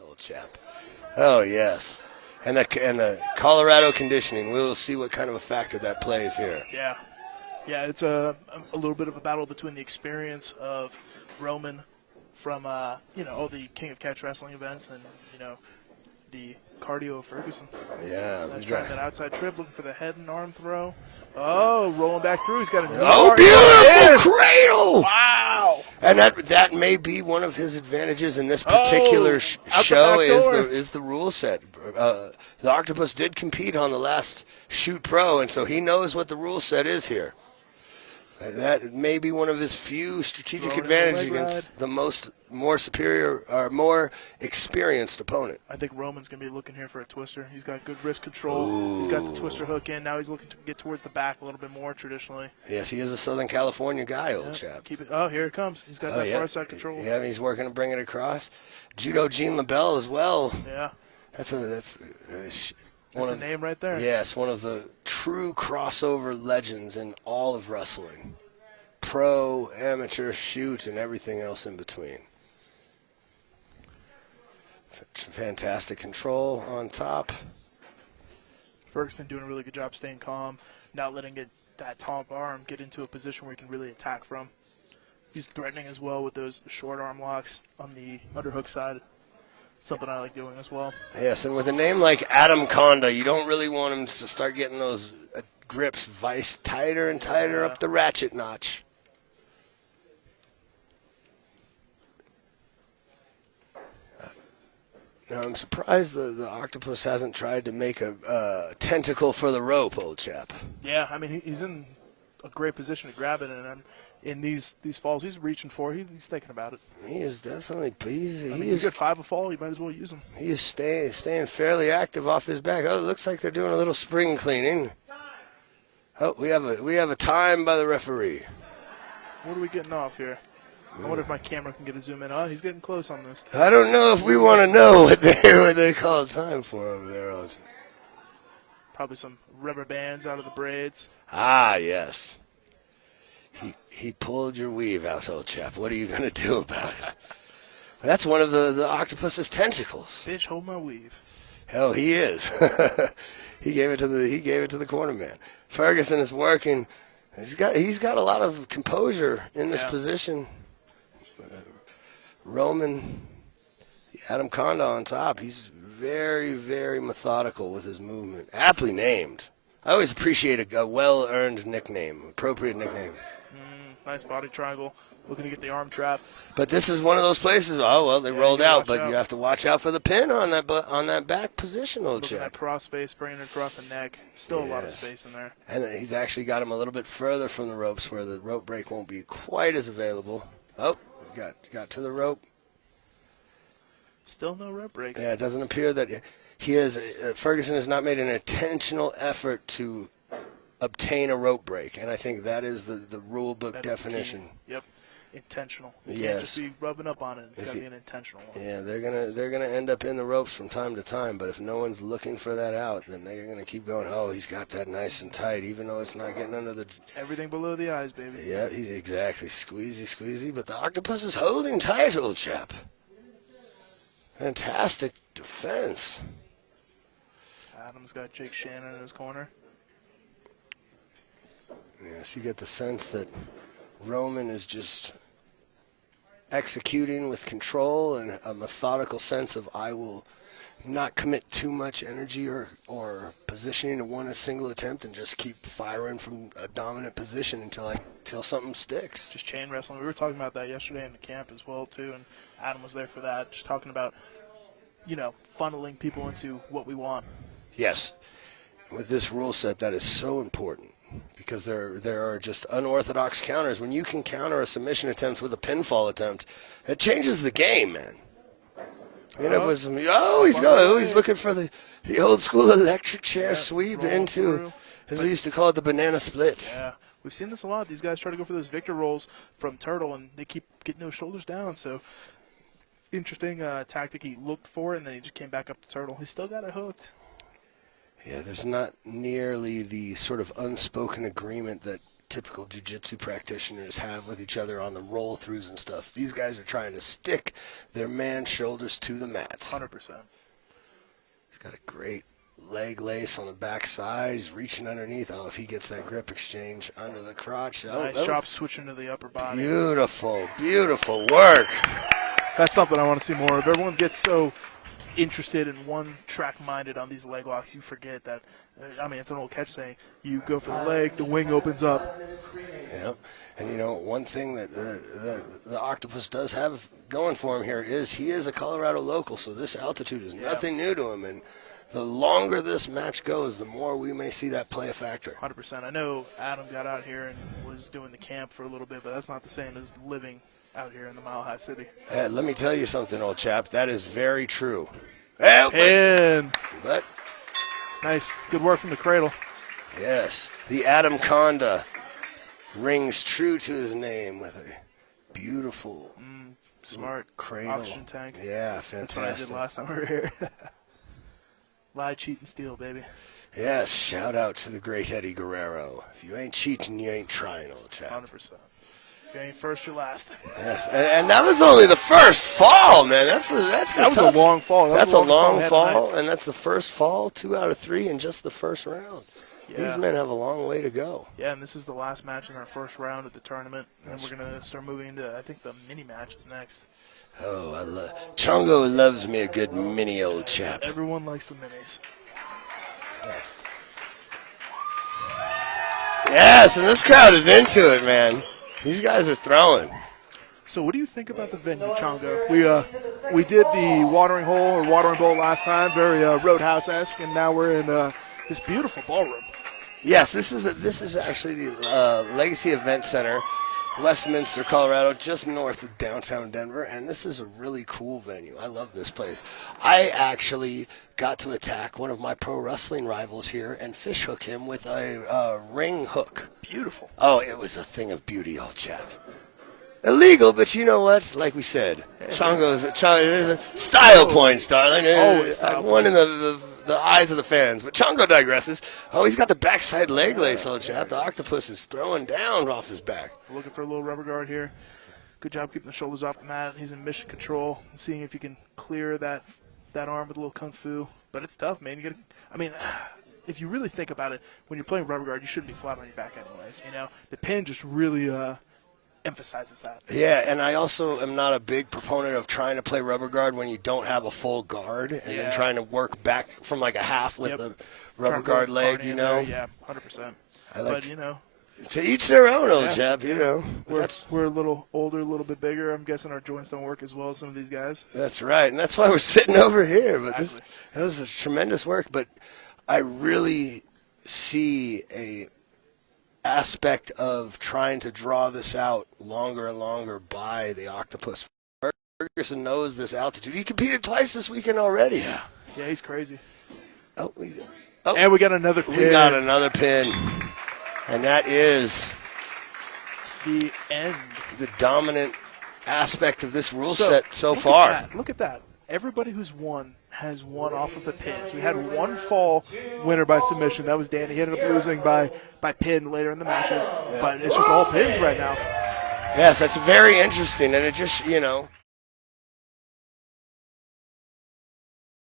Old chap. Oh yes, and the Colorado conditioning. We'll see what kind of a factor that plays here. Yeah. Yeah, it's a little bit of a battle between the experience of Roman from, all the King of Catch wrestling events and, the cardio of Ferguson. Yeah. That's trying that outside trip, looking for the head and arm throw. Oh, rolling back through. He's got a new Oh, beautiful cradle! Wow. And that may be one of his advantages in this particular show is the rule set. The Octopus did compete on the last Shoot Pro, and so he knows what the rule set is here. That may be one of his few strategic advantages against the more superior or more experienced opponent. I think Roman's going to be looking here for a twister. He's got good wrist control. Ooh. He's got the twister hook in. Now he's looking to get towards the back a little bit more traditionally. Yes, he is a Southern California guy, old chap. Keep it. Oh, here it comes. He's got that far side control. Yeah, he's working to bring it across. Judo Gene LaBelle as well. Yeah. That's a name right there. Yes, one of the true crossover legends in all of wrestling. Pro, amateur, shoot, and everything else in between. Fantastic control on top. Ferguson doing a really good job staying calm, not letting that top arm get into a position where he can really attack from. He's threatening as well with those short arm locks on the underhook side. Something I like doing as well. Yes, and with a name like Adam Conda, you don't really want him to start getting those grips vice tighter and tighter up the ratchet notch. Now, I'm surprised the Octopus hasn't tried to make a tentacle for the rope, old chap. Yeah, I mean, he's in a great position to grab it, and in these falls, he's reaching for. He's thinking about it. He is definitely. He's got 5 a fall. You might as well use him. He is staying fairly active off his back. Oh, it looks like they're doing a little spring cleaning. Oh, we have a time by the referee. What are we getting off here? I wonder if my camera can get a zoom in. Oh, he's getting close on this. I don't know if we want to know what they call time for over there, also. Probably some rubber bands out of the braids. Ah, yes. He pulled your weave out, old chap. What are you going to do about it? That's one of the octopus's tentacles. Bitch, hold my weave. Hell, he is. He gave it to the corner man. Ferguson is working. He's got a lot of composure in this position. Roman, Adam Conda on top. He's very, very methodical with his movement. Aptly named. I always appreciate a well-earned nickname, appropriate nickname. Nice body triangle. Looking to get the arm trap. But this is one of those places. Oh well, they rolled out, but you have to watch out for the pin on that back position, old chap. Looking at cross face, bringing it across the neck. Still a lot of space in there. And he's actually got him a little bit further from the ropes, where the rope break won't be quite as available. Oh, got to the rope. Still no rope breaks. Yeah, it doesn't appear that Ferguson has not made an intentional effort to obtain a rope break, and I think that is the rule book definition. Yep, intentional. You can't just be rubbing up on it. It's got to be an intentional one. Yeah, they're gonna end up in the ropes from time to time, but if no one's looking for that out, then they're gonna keep going. Oh, he's got that nice and tight, even though it's not getting under the. Everything below the eyes, baby. Yeah, he's exactly squeezy, but the octopus is holding tight, old chap. Fantastic defense. Adam's got Jake Shannon in his corner. Yes, you get the sense that Roman is just executing with control and a methodical sense of I will not commit too much energy or positioning to one a single attempt and just keep firing from a dominant position until something sticks. Just chain wrestling. We were talking about that yesterday in the camp as well too, and Adam was there for that. Just talking about, funneling people into what we want. Yes, with this rule set, that is so important. Because there are just unorthodox counters. When you can counter a submission attempt with a pinfall attempt, it changes the game, man. He's looking for the old school electric chair sweep into, as we used to call it, the banana split. Yeah, we've seen this a lot. These guys try to go for those Victor rolls from Turtle, and they keep getting those shoulders down. So interesting tactic. He looked for it, and then he just came back up to Turtle. He still got it hooked. Yeah, there's not nearly the sort of unspoken agreement that typical jiu-jitsu practitioners have with each other on the roll-throughs and stuff. These guys are trying to stick their man's shoulders to the mat. 100%. He's got a great leg lace on the back side. He's reaching underneath. Oh, if he gets that grip exchange under the crotch. Nice drop switching to the upper body. Beautiful, beautiful work. That's something I want to see more of. Everyone gets so interested and one-track-minded on these leg locks, you forget that, I mean, it's an old catch saying, you go for the leg, the wing opens up. Yep. And, you know, one thing that the Octopus does have going for him here is he is a Colorado local, so this altitude is nothing new to him. And the longer this match goes, the more we may see that play a factor. 100%. I know Adam got out here and was doing the camp for a little bit, but that's not the same as living out here in the Mile High City. Let me tell you something, old chap. That is very true. Well, but nice. Good work from the cradle. Yes. The Adam Conda rings true to his name with a beautiful smart cradle. Oxygen tank. Yeah, fantastic. That's what I did last time we were here. Lie, cheat, and steal, baby. Yes, shout out to the great Eddie Guerrero. If you ain't cheating, you ain't trying, old chap. 100%. If you ain't first, you're last. Yes, and that was only the first fall, man. That was a long fall. That's a long fall, and that's the first fall, 2 out of 3 in just the first round. Yeah. These men have a long way to go. Yeah, and this is the last match in our first round of the tournament, and we're going to start moving into, I think, the mini matches next. Oh, Chongo loves me a good mini, old chap. Everyone likes the minis. Yes, and this crowd is into it, man. These guys are throwing. So what do you think about the venue, Chongo? We did the watering hole or watering bowl last time, very Roadhouse-esque, and now we're in this beautiful ballroom. Yes, this is actually the Legacy Event Center, Westminster, Colorado, just north of downtown Denver, and this is a really cool venue. I love this place. I actually got to attack one of my pro wrestling rivals here and fish hook him with a ring hook. Beautiful. Oh, it was a thing of beauty, old chap. Illegal, but you know what? Like we said, Chongo's there's a style points, darling. Always one in the eyes of the fans. But Chongo digresses. Oh, he's got the backside leg lace, old chap. The Octopus is throwing down off his back. Looking for a little rubber guard here. Good job keeping the shoulders off the mat. He's in mission control and seeing if you can clear that arm with a little kung fu. But it's tough, man. If you really think about it, when you're playing rubber guard, you shouldn't be flat on your back anyways. You know, the pin just really emphasizes that. Yeah, and I also am not a big proponent of trying to play rubber guard when you don't have a full guard and then trying to work back from like a half with the rubber guard leg, you know? Yeah, 100%. But, you know. To each their own, old chap, you know. We're a little older, a little bit bigger. I'm guessing our joints don't work as well as some of these guys. That's right, and that's why we're sitting over here. But that was tremendous work, but I really see a aspect of trying to draw this out longer and longer by the Octopus. Ferguson knows this altitude. He competed twice this weekend already. Yeah, he's crazy. And we got another pin. We got another pin. And that is the end. The dominant aspect of this rule set so far. Look at that. Everybody who's won has won off of the pins. We had one fall winner by submission. That was Danny. He ended up losing by pin later in the matches. But it's just all pins right now. Yes, that's very interesting. And it just, you know,